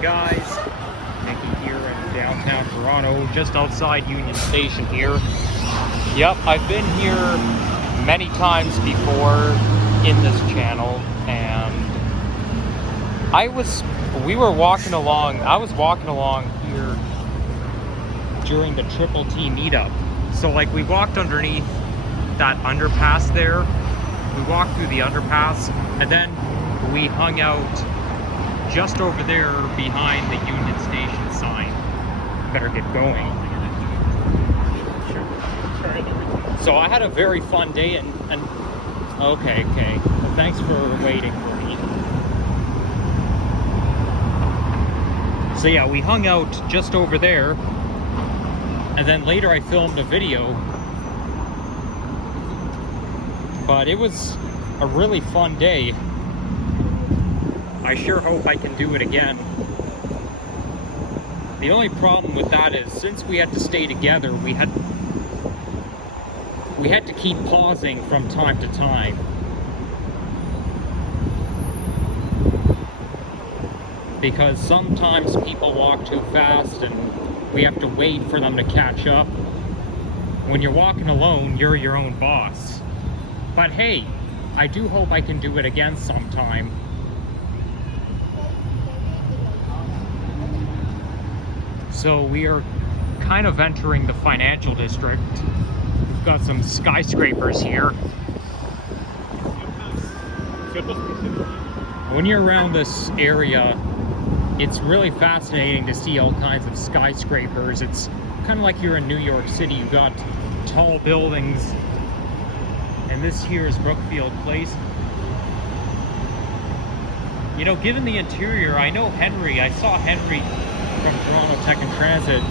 guys, Nicky here in downtown Toronto, just outside Union Station here. Yep, I've been here many times before in this channel, and I was walking along here during the Triple T meetup. So like we walked underneath that underpass there. We walked through the underpass, and then we hung out just over there behind the Union Station sign. Better get going. So I had a very fun day, and okay. Well, thanks for waiting for me. So yeah, we hung out just over there, and then later I filmed a video. But it was a really fun day. I sure hope I can do it again. The only problem with that is, since we had to stay together, we had to keep pausing from time to time. Because sometimes people walk too fast and we have to wait for them to catch up. When you're walking alone, you're your own boss. But hey, I do hope I can do it again sometime. So we are kind of entering the financial district. We've got some skyscrapers here. When you're around this area, it's really fascinating to see all kinds of skyscrapers. It's kind of like you're in New York City. You've got tall buildings. And this here is Brookfield Place. You know, given the interior, I saw Henry from Toronto Tech and Transit,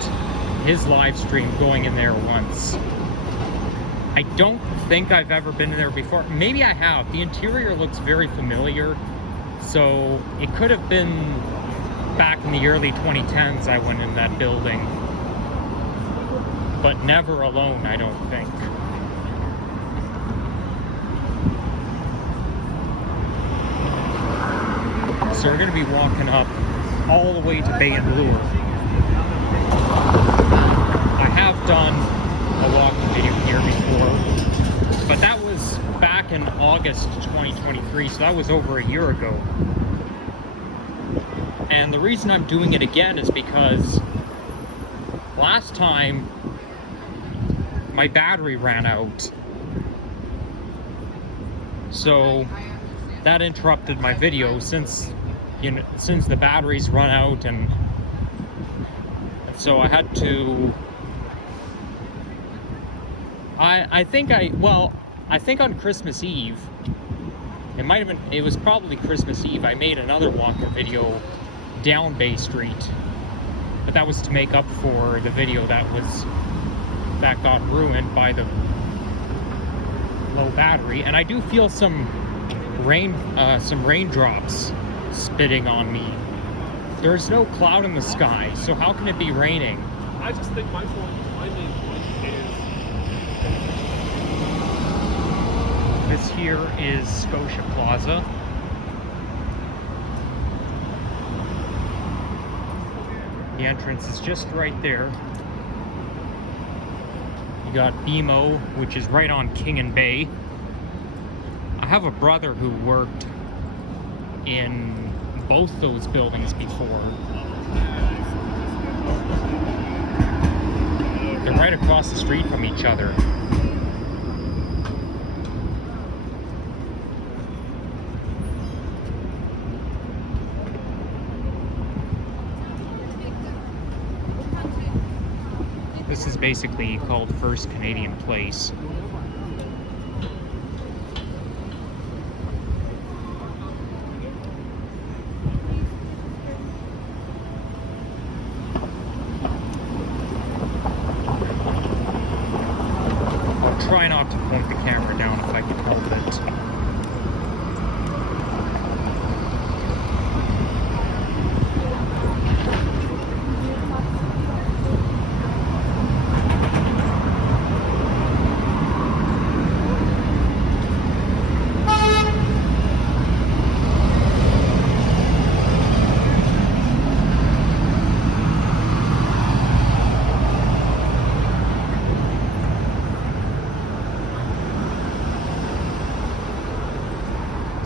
his live stream going in there once. I don't think I've ever been in there before. Maybe I have. The interior looks very familiar. So it could have been back in the early 2010s I went in that building. But never alone, I don't think. So we're going to be walking up all the way to Bay-Bloor. I have done a walking video here before, but that was back in August 2023, so that was over a year ago. And the reason I'm doing it again is because last time my battery ran out. So that interrupted my video since the batteries run out, and so I had to. I think on Christmas Eve, it was probably Christmas Eve, I made another walking video down Bay Street, but that was to make up for the video that got ruined by the low battery. And I do feel some raindrops spitting on me. There's no cloud in the sky, so how can it be raining? I just think my main point is... This here is Scotia Plaza. The entrance is just right there. You got BMO, which is right on King and Bay. I have a brother who worked in both those buildings before. They're right across the street from each other. This is basically called First Canadian Place. Try not to point the camera down if I can help it.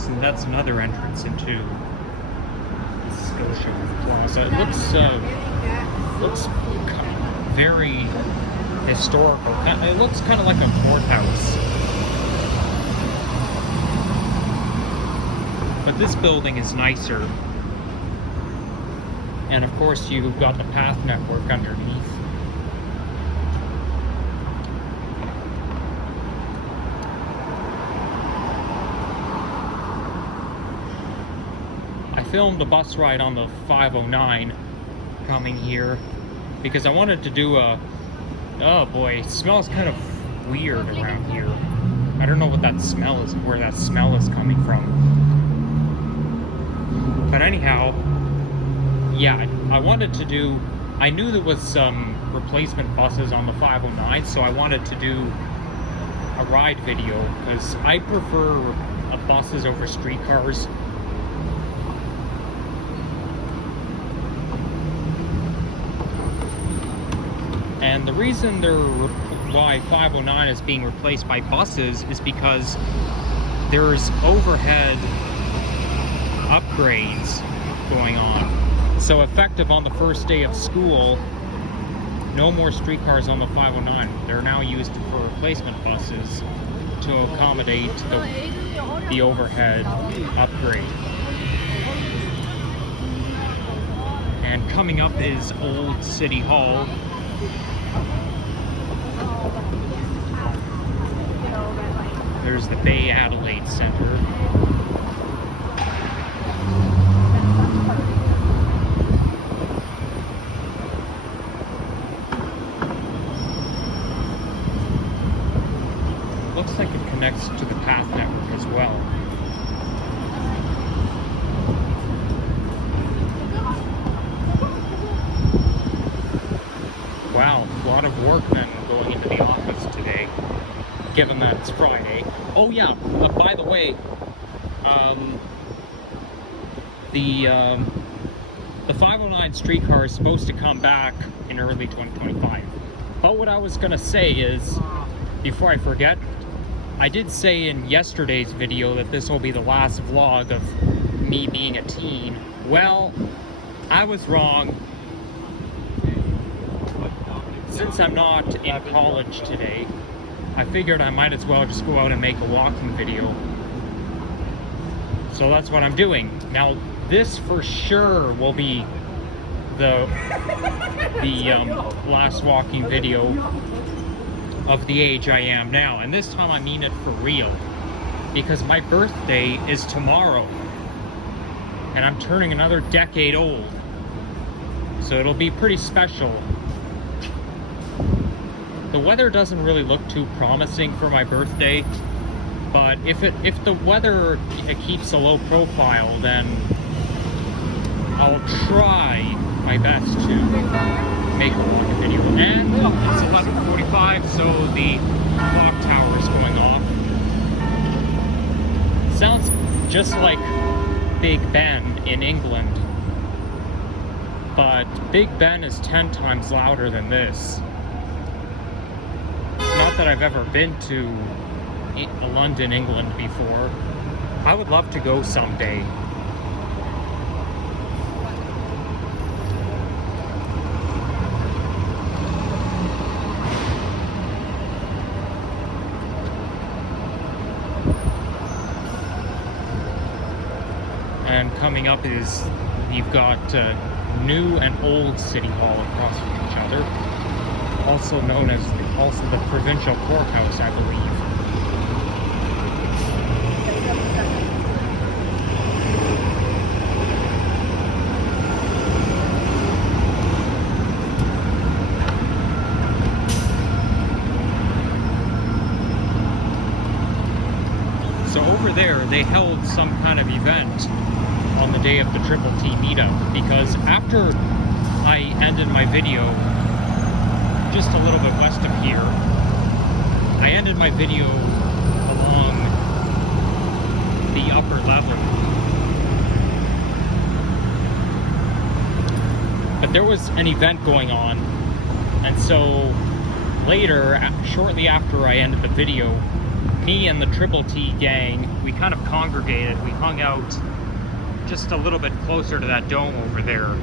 and that's another entrance into Scotia Plaza. It looks very historical. It looks kind of like a courthouse. But this building is nicer. And of course you've got the path network underneath. I filmed a bus ride on the 509 coming here because I wanted to do a... Oh boy, it smells kind of weird around here. I don't know what that smell is, where that smell is coming from. But anyhow, yeah, I wanted to do... I knew there was some replacement buses on the 509, so I wanted to do a ride video because I prefer buses over streetcars. And the reason why 509 is being replaced by buses is because there's overhead upgrades going on. So effective on the first day of school, no more streetcars on the 509. They're now used for replacement buses to accommodate the overhead upgrade. And coming up is Old City Hall. There's the Bay Adelaide Center. Looks like it connects to the path network as well. Wow, a lot of workmen going into the office today, given that it's Friday. Oh yeah, by the way, the 509 streetcar is supposed to come back in early 2025. But what I was gonna say is, before I forget, I did say in yesterday's video that this will be the last vlog of me being a teen. Well, I was wrong. Since I'm not in college today, I figured I might as well just go out and make a walking video. So that's what I'm doing. Now, this for sure will be the last walking video of the age I am now. And this time I mean it for real. Because my birthday is tomorrow. And I'm turning another decade old. So it'll be pretty special. The weather doesn't really look too promising for my birthday, but if the weather keeps a low profile, then I'll try my best to make a walking video. And it's 11:45, so the clock tower is going off. Sounds just like Big Ben in England, but Big Ben is 10 times louder than this. Not that I've ever been to London, England before. I would love to go someday. And coming up is, you've got New and Old City Hall across from each other. Also known as the provincial courthouse, I believe. So over there, they held some kind of event on the day of the Triple T meetup, because after I ended my video just a little bit west of here, I ended my video along the upper level. But there was an event going on, and so later, shortly after I ended the video, me and the Triple T gang, we kind of congregated. We hung out just a little bit closer to that dome over there.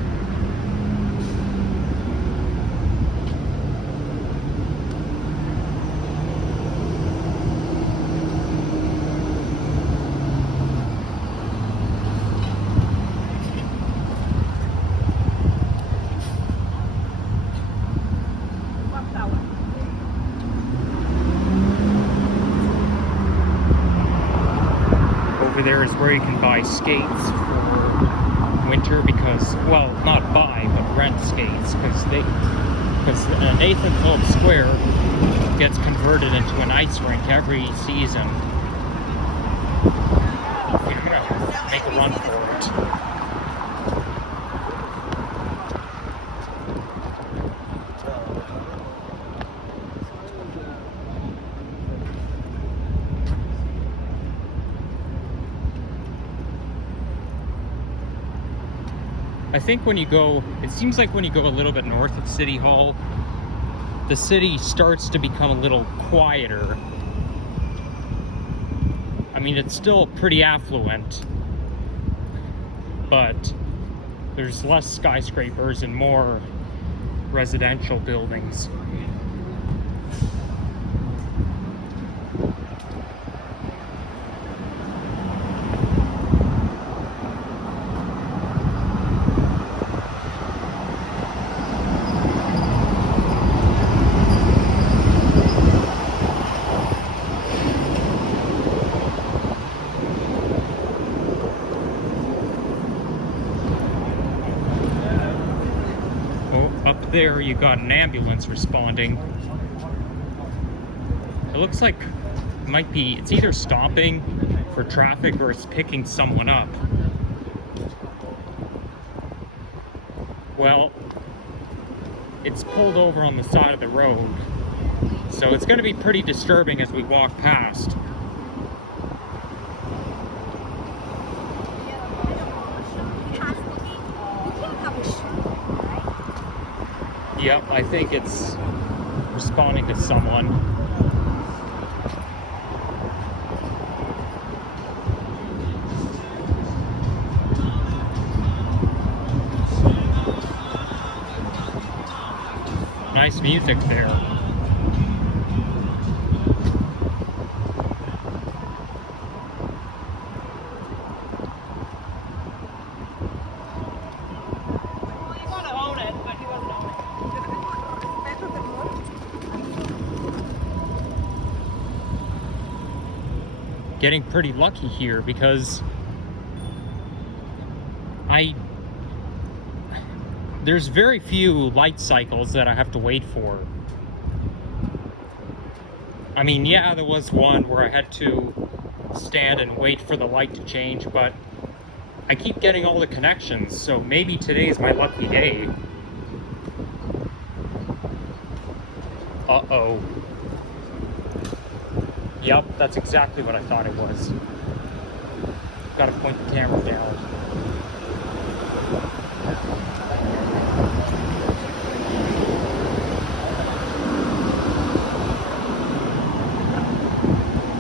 Over there is where you can buy skates for winter because, well, not buy, but rent skates because Nathan Phillips Square gets converted into an ice rink every season. We're gonna make a run for it. I think when you go, it seems like when you go a little bit north of City Hall, the city starts to become a little quieter. I mean, it's still pretty affluent, but there's less skyscrapers and more residential buildings. Up there you got an ambulance responding. It looks like it might be, it's either stopping for traffic or it's picking someone up. Well, it's pulled over on the side of the road, so it's going to be pretty disturbing as we walk past. Yep, I think it's responding to someone. Nice music there. Getting pretty lucky here because there's very few light cycles that I have to wait for. I mean, yeah, there was one where I had to stand and wait for the light to change, but I keep getting all the connections, so maybe today's my lucky day. Uh-oh. Yep, that's exactly what I thought it was. Gotta point the camera down.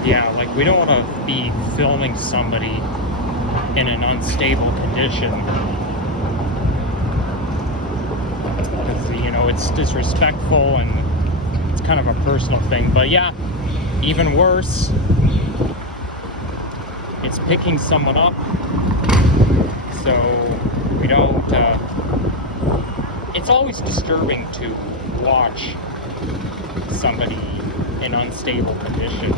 Yeah, like we don't want to be filming somebody in an unstable condition. Because, you know, it's disrespectful and it's kind of a personal thing. But yeah, even worse, it's picking someone up, so we don't, it's always disturbing to watch somebody in unstable condition.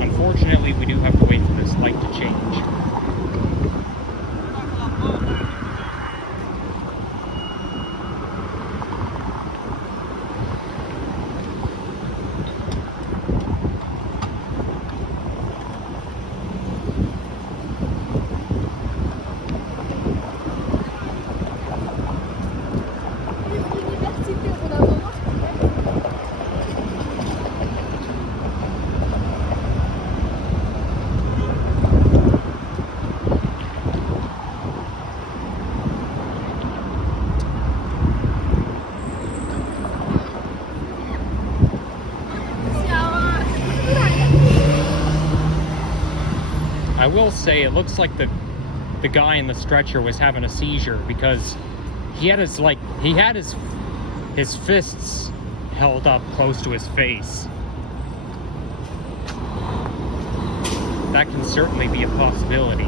Unfortunately, we do have to wait for this light to change. I will say it looks like the guy in the stretcher was having a seizure because he had his his fists held up close to his face. That can certainly be a possibility.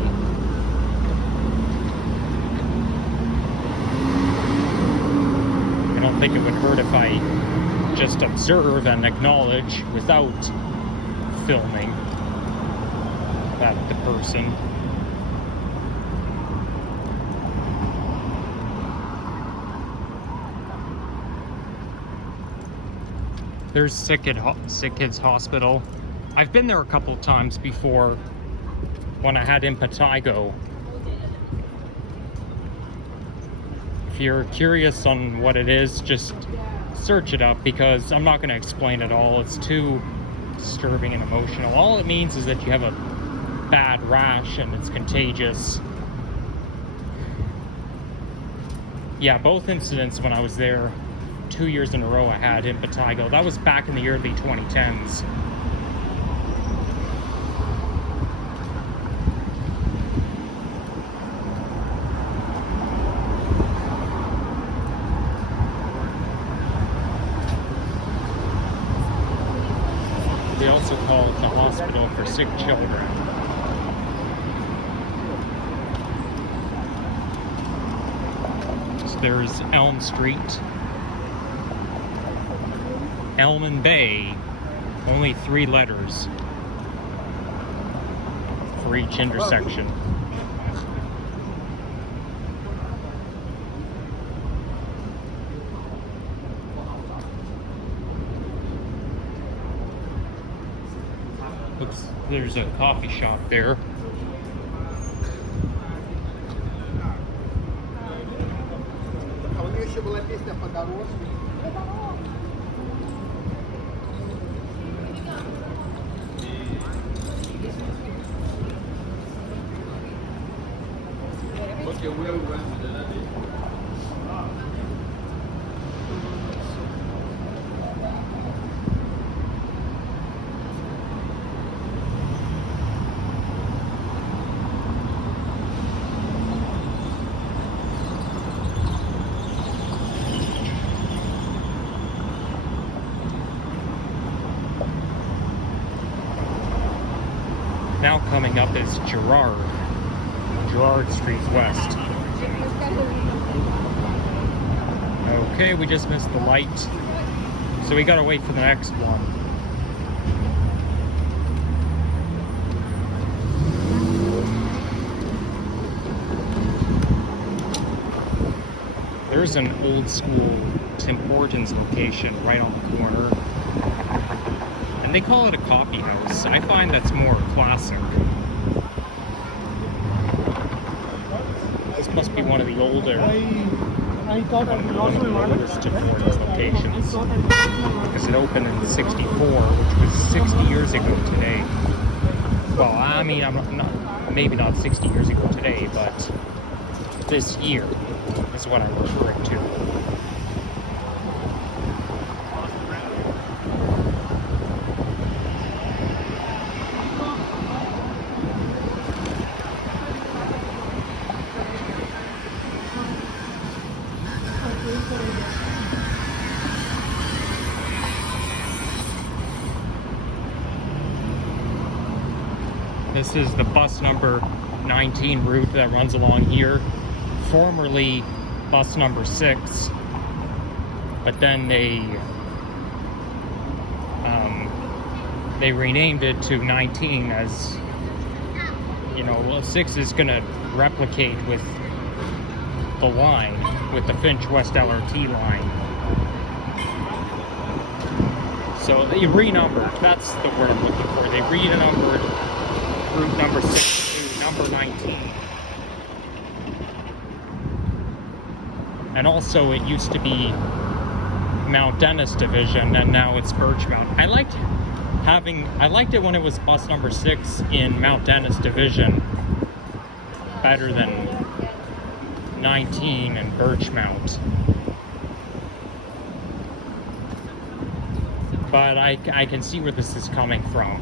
I don't think it would hurt if I just observe and acknowledge without filming the person. There's Sick Kids Hospital. I've been there a couple times before when I had impetigo. If you're curious on what it is, just search it up because I'm not going to explain it all. It's too disturbing and emotional. All it means is that you have a bad rash and it's contagious. Yeah, both incidents when I was there 2 years in a row I had impetigo. That was back in the early 2010s. They also call it the hospital for sick children. So there's Elm Street. Elm and Bay, only 3 letters for each intersection. Looks, there's a coffee shop there. Now coming up is Gerrard Street West. Okay, we just missed the light, so we gotta wait for the next one. There's an old school Tim Hortons location right on the corner. And they call it a coffee house. I find that's more classic. This must be one of the older, oldest Tim Hortons locations. Because it opened in '64, which was 60 years ago today. Well, I mean, maybe not 60 years ago today, but this year is what I'm referring to. This is the bus number 19 route that runs along here. Formerly bus number 6, but then they renamed it to 19 as, you know, well, 6 is going to replicate with the line, with the Finch West LRT line. So they renumbered, that's the word I'm looking for. They renumbered route number 6 to number 19. And also it used to be Mount Dennis Division, and now it's Birchmount. I liked it when it was bus number 6 in Mount Dennis Division better than 19 and Birchmount. But I can see where this is coming from.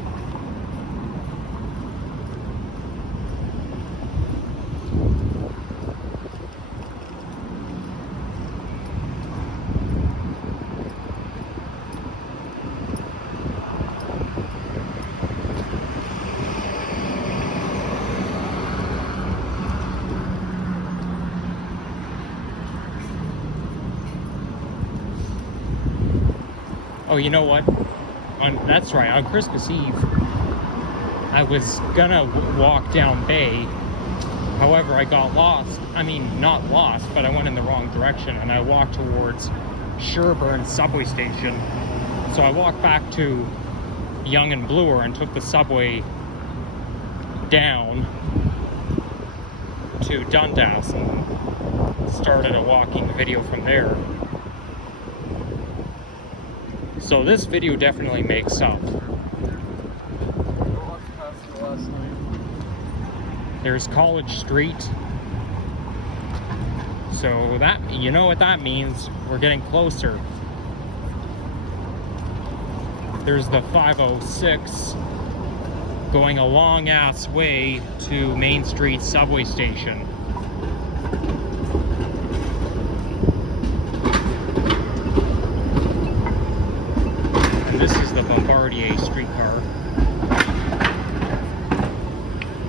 Oh, you know what? That's right, on Christmas Eve, I was gonna walk down Bay. However, I got lost. I mean, not lost, but I went in the wrong direction, and I walked towards Sherburne subway station. So I walked back to Yonge and Bloor and took the subway down to Dundas and started a walking video from there. So this video definitely makes up. There's College Street. So that, you know what that means, we're getting closer. There's the 506 going a long ass way to Main Street subway station. And this is the Bombardier streetcar.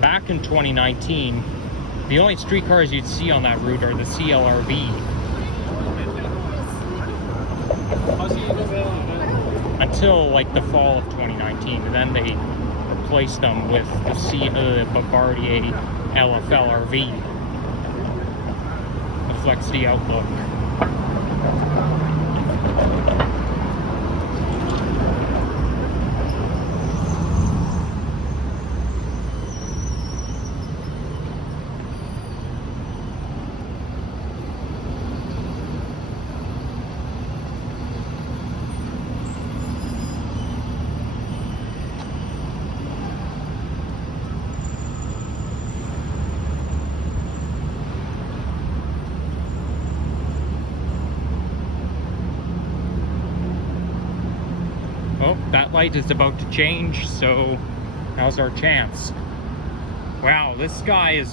Back in 2019, the only streetcars you'd see on that route are the CLRV. Until like the fall of 2019, and then they replaced them with the Bombardier LFLRV. Reflects the outlook. Oh, that light is about to change, so now's our chance. Wow, this guy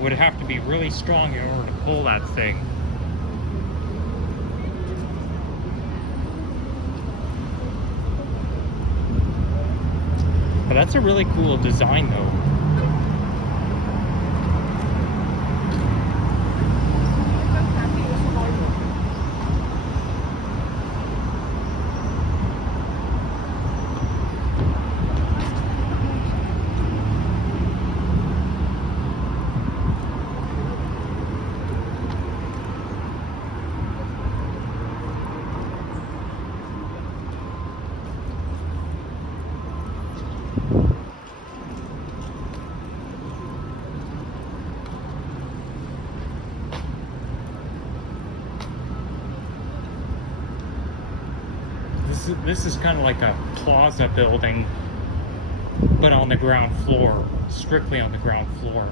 would have to be really strong in order to pull that thing. But that's a really cool design though. This is kind of like a plaza building, but on the ground floor, strictly on the ground floor.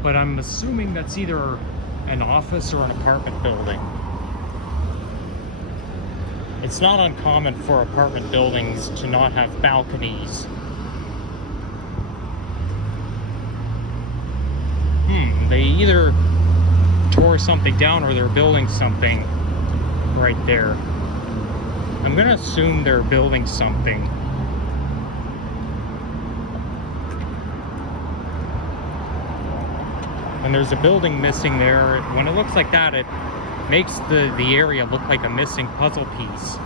But I'm assuming that's either an office or an apartment building. It's not uncommon for apartment buildings to not have balconies. They either tore something down or they're building something right there. I'm gonna assume they're building something. And there's a building missing there. When it looks like that, it makes the area look like a missing puzzle piece.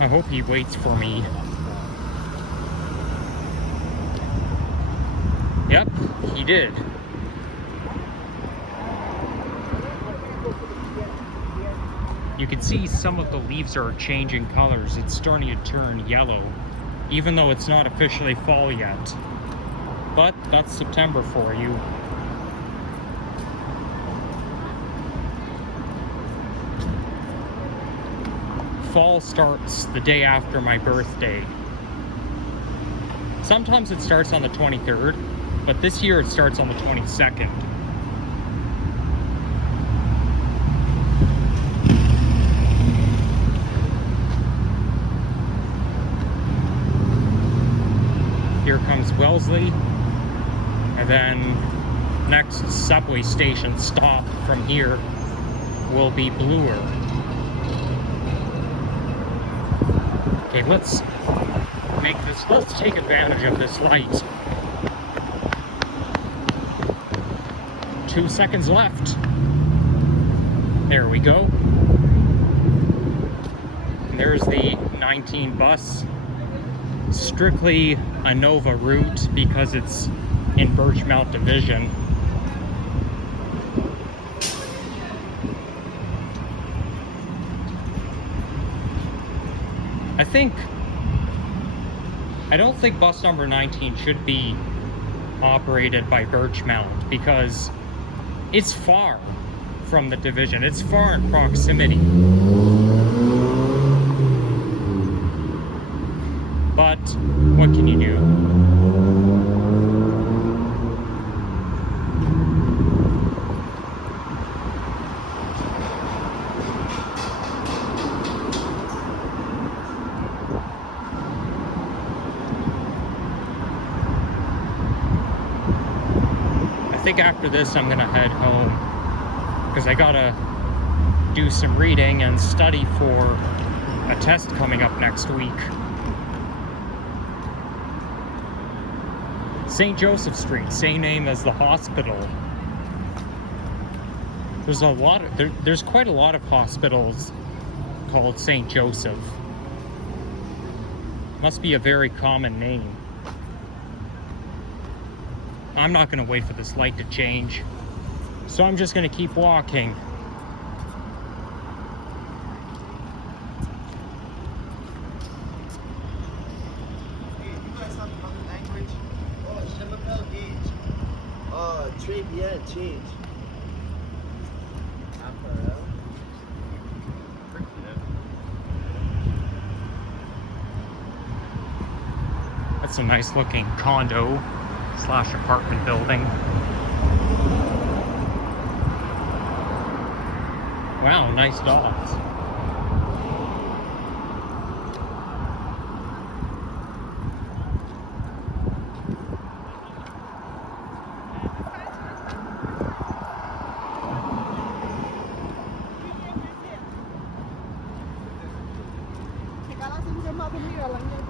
I hope he waits for me. Yep, he did. You can see some of the leaves are changing colors. It's starting to turn yellow, even though it's not officially fall yet. But that's September for you. Fall starts the day after my birthday. Sometimes it starts on the 23rd, but this year it starts on the 22nd. Here comes Wellesley, and then next subway station stop from here will be Bloor. Okay, let's take advantage of this light. 2 seconds left. There we go. And there's the 19 bus. Strictly a Nova route because it's in Birchmount Division. I don't think bus number 19 should be operated by Birchmount because it's far from the division. It's far in proximity. But what can you do? I think after this I'm gonna head home because I gotta do some reading and study for a test coming up next week. St. Joseph Street, same name as the hospital. There's quite a lot of hospitals called St. Joseph. Must be a very common name. I'm not gonna wait for this light to change, so I'm just gonna keep walking. Change. That's a nice looking condo / apartment building. Wow, nice dogs.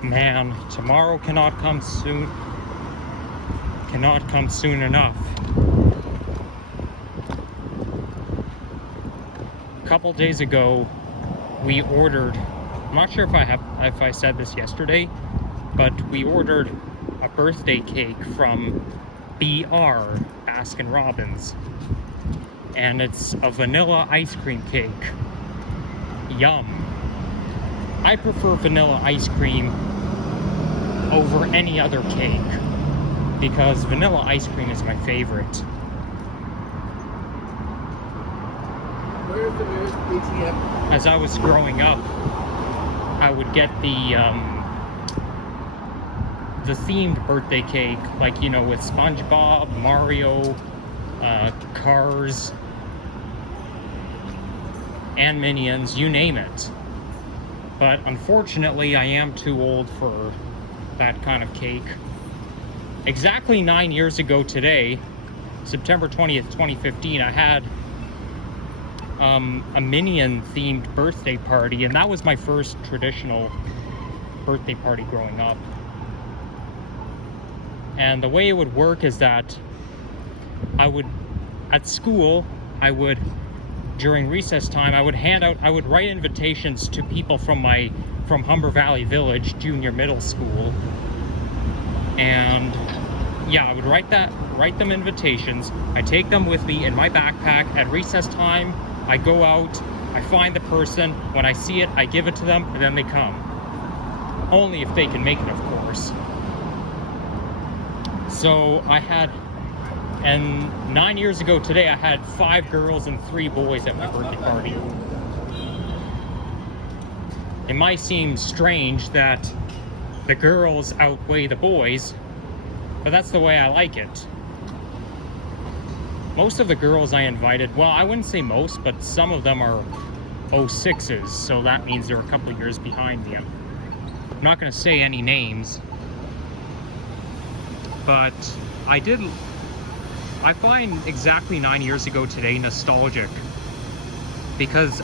Man, tomorrow cannot come soon. Cannot come soon enough. A couple days ago, we ordered. I'm not sure if I said this yesterday, but we ordered a birthday cake from BR Baskin Robbins, and it's a vanilla ice cream cake. Yum. I prefer vanilla ice cream over any other cake because vanilla ice cream is my favorite. Where's the nearest ATM? As I was growing up, I would get the themed birthday cake, like, you know, with SpongeBob, Mario, Cars, and Minions, you name it. But unfortunately, I am too old for that kind of cake. Exactly 9 years ago today, September 20th, 2015, I had a Minion-themed birthday party, and that was my first traditional birthday party growing up. And the way it would work is that at school, during recess time, I would write invitations to people from Humber Valley Village Junior Middle School. And yeah, I would write them invitations. I take them with me in my backpack at recess time. I go out, I find the person. When I see it, I give it to them, and then they come. Only if they can make it, of course. So and 9 years ago today, I had 5 girls and 3 boys at my birthday party. It might seem strange that the girls outweigh the boys, but that's the way I like it. Most of the girls I invited, well, I wouldn't say most, but some of them are 06s, so that means they're a couple of years behind me. I'm not going to say any names, but I find exactly 9 years ago today nostalgic, because,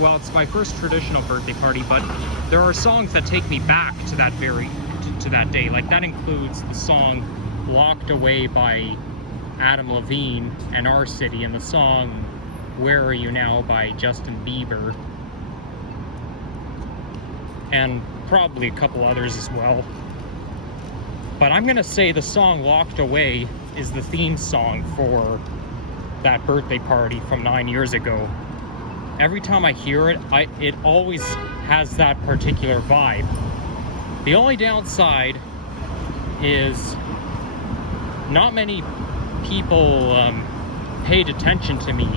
well, it's my first traditional birthday party, but there are songs that take me back to that to that day. Like, that includes the song Locked Away by Adam Levine and Our City, and the song Where Are You Now by Justin Bieber, and probably a couple others as well. But I'm gonna say the song Locked Away is the theme song for that birthday party from 9 years ago. Every time I hear it, it always has that particular vibe. The only downside is not many people paid attention to me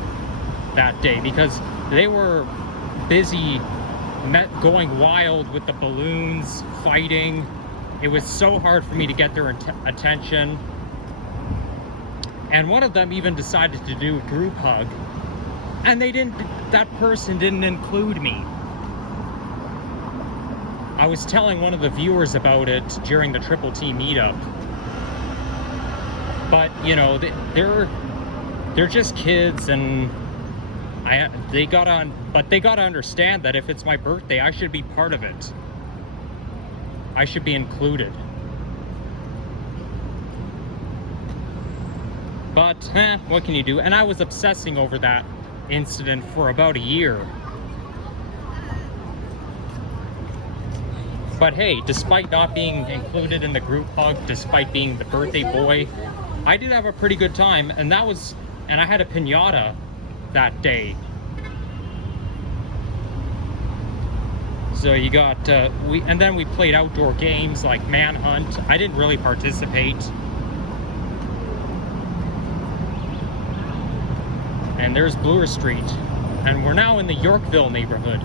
that day, because they were busy going wild with the balloons, fighting. It was so hard for me to get their attention. And one of them even decided to do a group hug, and that person didn't include me. I was telling one of the viewers about it during the Triple T meetup. But, you know, they're just kids, and they gotta understand that if it's my birthday, I should be part of it. I should be included. But, what can you do? And I was obsessing over that incident for about a year. But hey, despite not being included in the group hug, despite being the birthday boy, I did have a pretty good time, and I had a piñata that day. So you got, and then we played outdoor games like Manhunt. I didn't really participate. And there's Bloor Street, and we're now in the Yorkville neighborhood.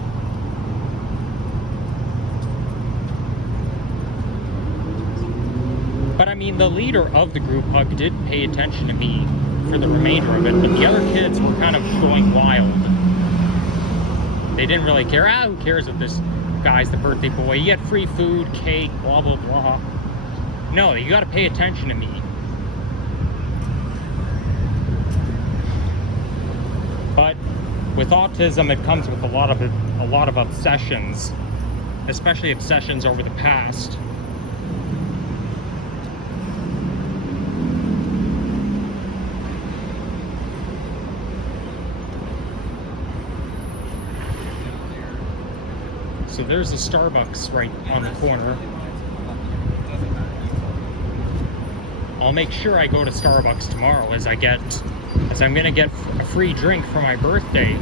But I mean, the leader of the group hug did pay attention to me for the remainder of it, but the other kids were kind of going wild. They didn't really care. Who cares if this guy's the birthday boy? You get free food, cake, blah, blah, blah. No, you gotta pay attention to me. But with autism, it comes with a lot of obsessions, especially obsessions over the past. So there's a Starbucks right on the corner. I'll make sure I go to Starbucks tomorrow, as I'm gonna get a free drink for my birthday.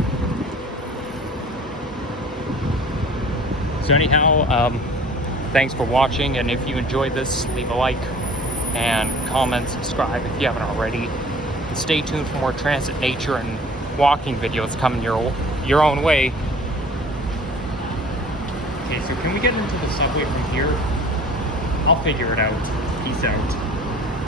So anyhow, thanks for watching, and if you enjoyed this, leave a like and comment, subscribe if you haven't already. And stay tuned for more transit, nature, and walking videos coming your own way. Okay, so can we get into the subway from here? I'll figure it out. Peace out.